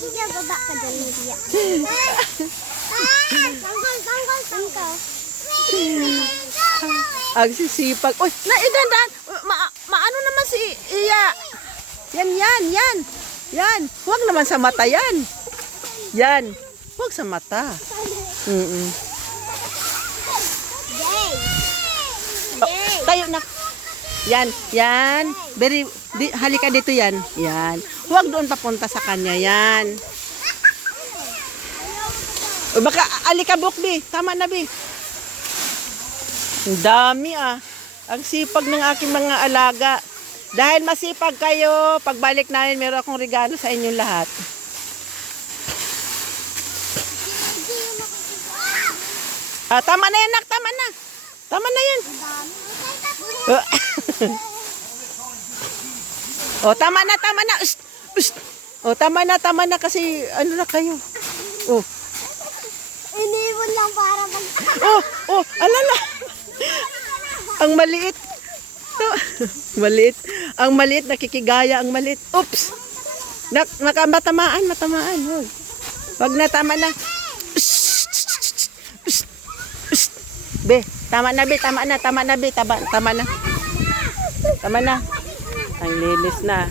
Sige, baba ka dyan, Lydia. Tanggal. Ang sisipag. Uy, naidandan. Maano naman si Iya. Yan. Yan. Huwag naman sa mata yan. Yan. Huwag sa mata. Tayo na. Yan. Halika dito yan. Yan. Huwag doon papunta sa kanya yan. O baka alikabok, Bi. Tama na, Bi. Ang dami Ang sipag ng aking mga alaga. Dahil masipag kayo, pagbalik namin meron akong regalo sa inyong lahat. Tama na yan, nak. Tama na. Tama na yan. Tama na. Tama na kasi ano na kayo. Iniwan lang para mag... Alala. Ang maliit. Ang maliit, nakikigaya ang maliit. Oops. Matamaan. Wag na, tama na. Be, tama na, Be. Tama na. Ang linis na.